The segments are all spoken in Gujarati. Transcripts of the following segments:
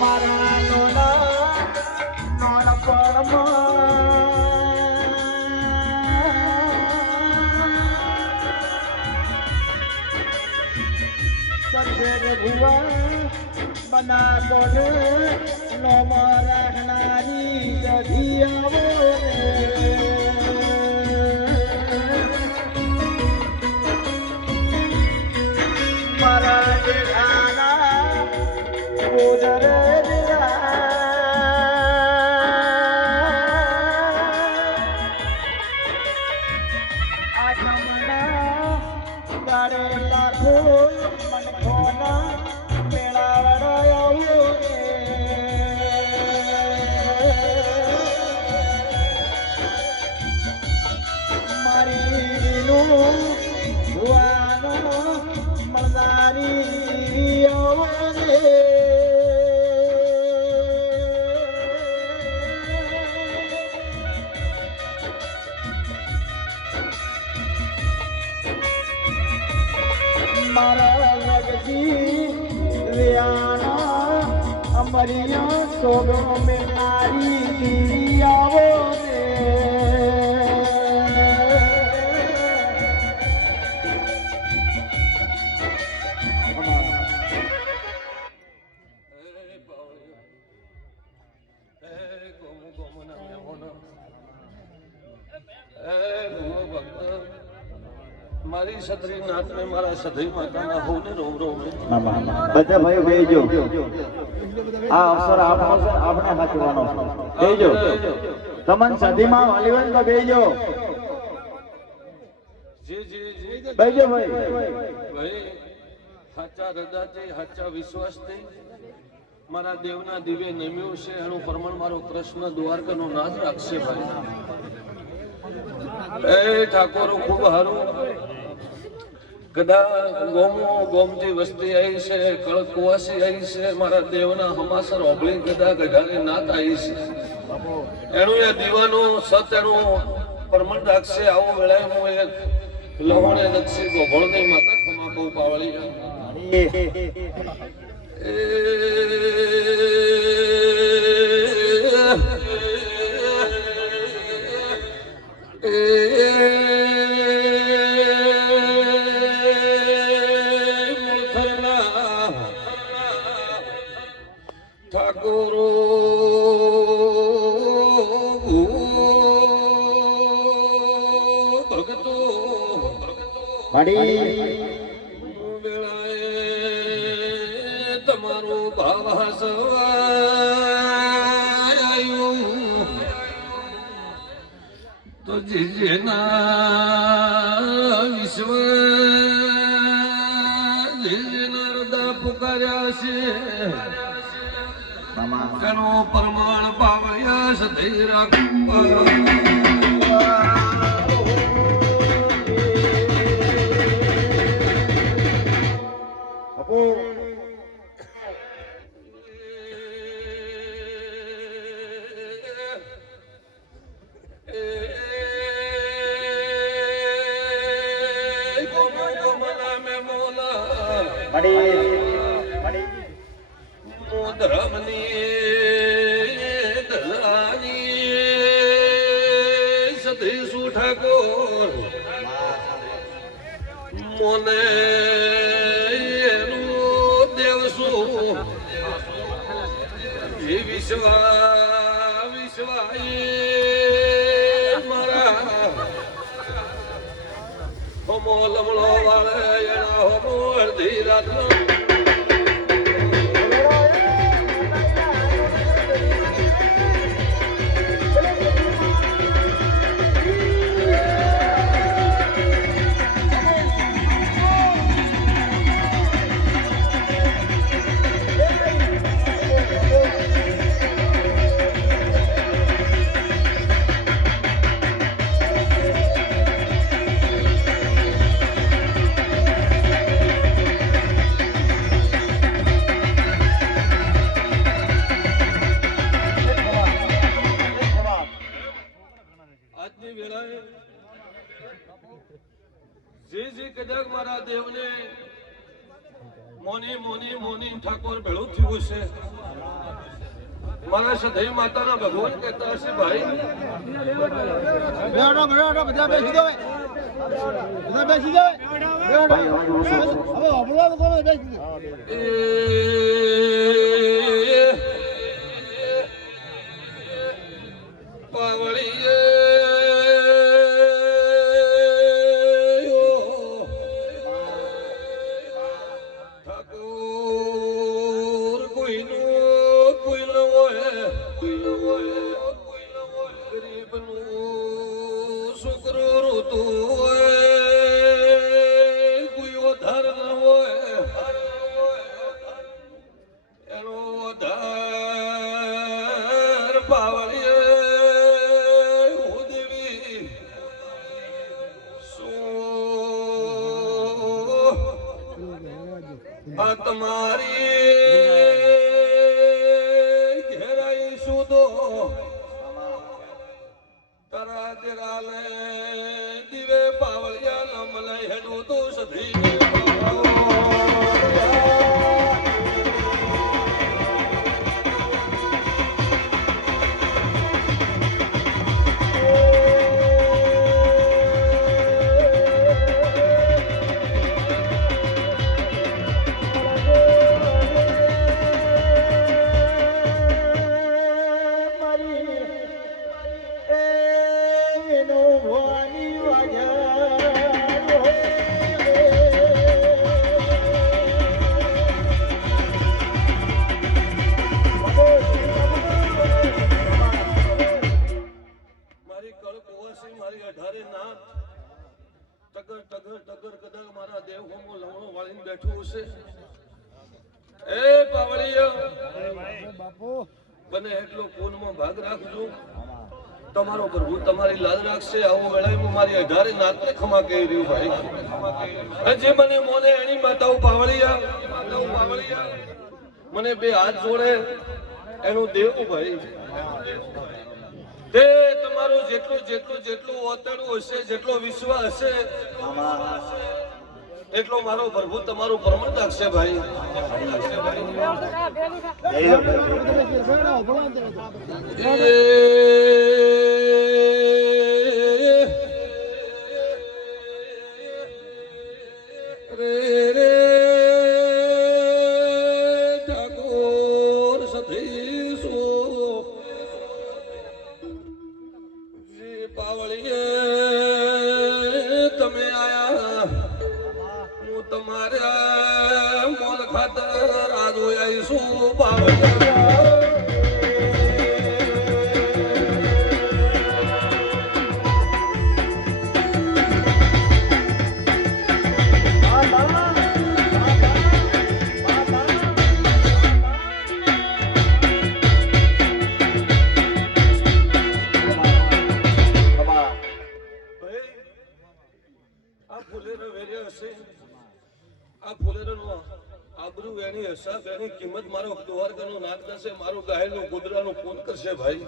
મારા લોલા નોન સર્જે ભુવા બના કોને નોમ રાખનારી ગઢિયાઓ રે. લગજી વ્યાના અમરિયા સોગો મે નારી આવો રે મારી સત્રી નાથ ને મારા સધઈ માતાના રોમ રોમ બધા ભાઈ બેજો આ અવસર આપણો છે આપણે સાચવાનો બેજો તમન સદીમાં વાલીવન તો બેજો જી જી જી. બેજો ભાઈ. ભાઈ સાચા હૃદયથી સાચા વિશ્વાસથી મારા દેવના દિવ્ય નમ્યું છે એનું પ્રમાણ મારો કૃષ્ણ દ્વારકાનો નાદ રાખશે ભાઈ. એ ઠાકોરો ખૂબ હારું કદા ગોમો ગોમતી વસ્તી આવી છે કળકુવાસી આવી છે મારા દેવના હમાસર ઓબળી ગદા ગઢાની નાત આવી છે. એનું એ દીવાનું સત એનું પરમણ રાખશે આવો વેળાએ હું એક લવણે લક્ષી ગોભળની માતા ખમા કહું પાવળી. ઠાકોરો મળી તમારો ભાવ હસવાયું તો જે વિશ્વ, જે હૃદય પુકાર્યા છે એનો પ્રમાણ પાવયા સદૈ રાખવા. ઠાકોર મોને દેવસું વિશ્વા વિશ્વાએ હોમો લમણો વાળે એના હોમો અડધી જે જે કદાચ મારા દેવને મોની મોની મોની ઠાકોર ભેળું થયું છે. મારા સદૈવ માતાના ભગવાન કહેતા હશે ભાઈ બધા બેસી બધા બેસી હવે તો બેસી જાવ ગરીબનું છોકરો બેઠું છે એ બને એટલો ફોનમાં ભાગ રાખજો. તમારો પ્રભુ તમારી લાજ રાખશે. આવો વેળાએ મારી અઢારે નાતને ખમા કહી રહ્યું ભાઈ. જે મને મોને એની માતાઓ પાવળિયા માતાઓ પાવળિયા. મને બે હાથ જોડે. એનું દેવું ભાઈ. તે તમારું જેટલું જેટલું જેટલું ઓતડું હશે, જેટલો વિશ્વાસ હશે એટલો મારો પ્રભુ તમારું પ્રમાણ છે ભાઈ. રે આ ફૂલેરો વેર્યો હશે. આ ફુલેરોનો આબરૂ એની હસાબ, એની કિંમત મારો દ્વારકાનો નાક થશે, મારું ગાયનું કુદરાનું પૂન કરશે ભાઈ.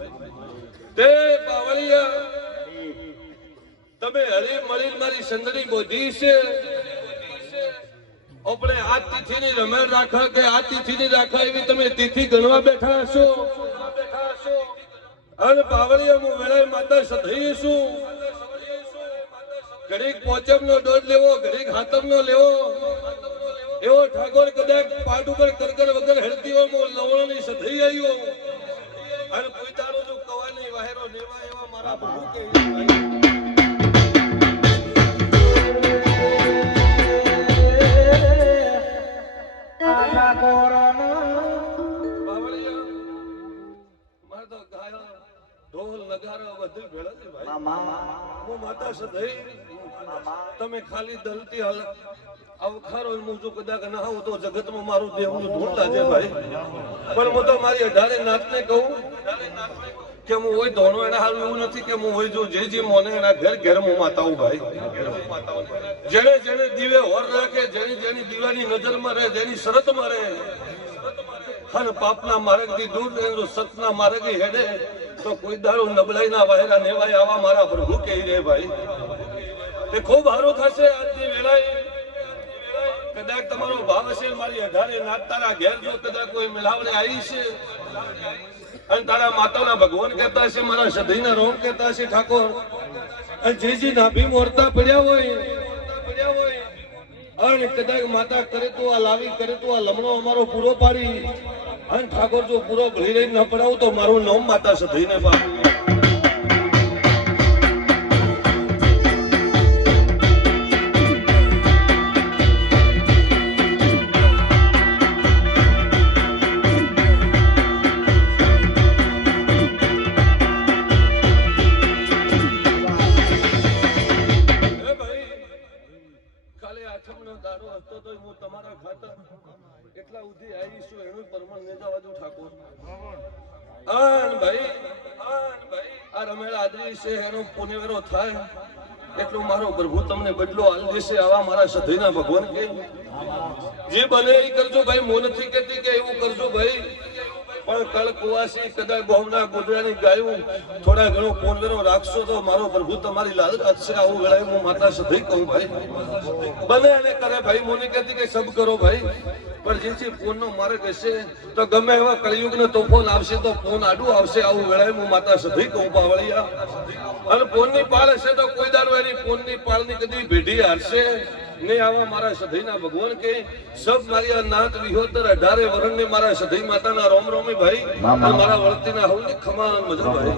તે બાવળિયા, તમે હળી મળી મારી સંદરી બોધી છે. આપણે આ તિથિની રમેણ રાખા કે આ તિથિની રાખા એવી તમે તિથિ ગણવા બેઠા હશો અને બાવળિયા, હું વેળાએ માતા સધઈ છું. ઘડીક પોચમ નો દોઢ લેવો, ઘડીક હાતમ નો લેવો. એવો ઠાકોર કદાચ પાટ ઉપર કરકર વગર હેડતી હોય મો લવણો ની સધઈ આવ્યો અને પોતાનો જો કવાની વાહેરો લેવા એવા મારા પ્રભુ કે તમે ખાલી દલતી હાલ અવખારો હું જો કદાચ ના આવું તો જગતમાં મારું દેવનું ધૂળ લાજે ભાઈ પણ હું તો મારી અઢારે નાથને કહું કે હું હોય ધોણો એના હારું એવું નથી કે હું હોય જો જે જે મોને એના ઘેર ઘેર હું માતાવું ભાઈ. જેને જેને દીવે હોર રાખે, જેની જેની દીવાની નજરમાં રહે, જેની શરતમાં રહે અને પાપના માર્ગથી દૂર રહે, જો સતના માર્ગે હેડે, તો કોઈ દારૂ નબળાઈના વાયરા નેવાય આવા મારા પ્રભુ કહી રે ભાઈ. તે ખૂબ સારું થશે આજની વેળાએ. કદાચ તમારો ભાવ હશે મારી અઢારે નાત તારા ઘેર જો કદાચ કોઈ મિલાવને આવી છે. અને તારા માતાના ભગવાન કહેતા હશે મારા સધીના રોમ કહેતા હશે ઠાકોર. અને જે જે નાભી મોરતા પડ્યા હોય, અને કદાચ માતા કરે તો આ લાવી, કરે તો આ લમણો અમારો પૂરો પાડી. અને ઠાકોર જો પૂરો ભળી રહી ન પડાવું તો મારું નામ માતા સધીને પાડું. ભાઈ, આ રમેલા આદરી છે પુનેવેરો થાય, એટલું મારો પ્રભુ તમને બદલો હાલ દેશે આવા મારા સધીના ભગવાન કે. જે બને એ કરજો ભાઈ, મો નથી કહેતી કે એવું કરજો ભાઈ. પણ કળ કુવાસી કદાચ ગોમના ગોદરાની ગાયું થોડા ઘણો પોનવેરો રાખશો તો મારો પ્રભુ તમારી લાલ છે આવું વેળાએ હું માતા સધી કહું ભાઈ. બને એને કરે ભાઈ, મોને કહેતી કે સબ કરો ભાઈ. પણ જે છે ફોન નો માર્ગ હશે તો ગમે એવા કળિયુગ તો તોફાન આવશે તો ફોન આડું આવશે આવું વેળાએ હું માતા સધી કહું, પાવળિયા. અને ફોનની પાળ હશે તો કોઈ દાડો એની ફોનની પાળની કદી ભેઢી હારશે. ને આવા મારા સધઈના ભગવાન કે સબ મારી નાત વિહોતર અઢારે વરણ ને મારા સધઈ માતાના રોમ રોમી ભાઈ મારા વળતીના હવની ખમા મજા ભાઈ.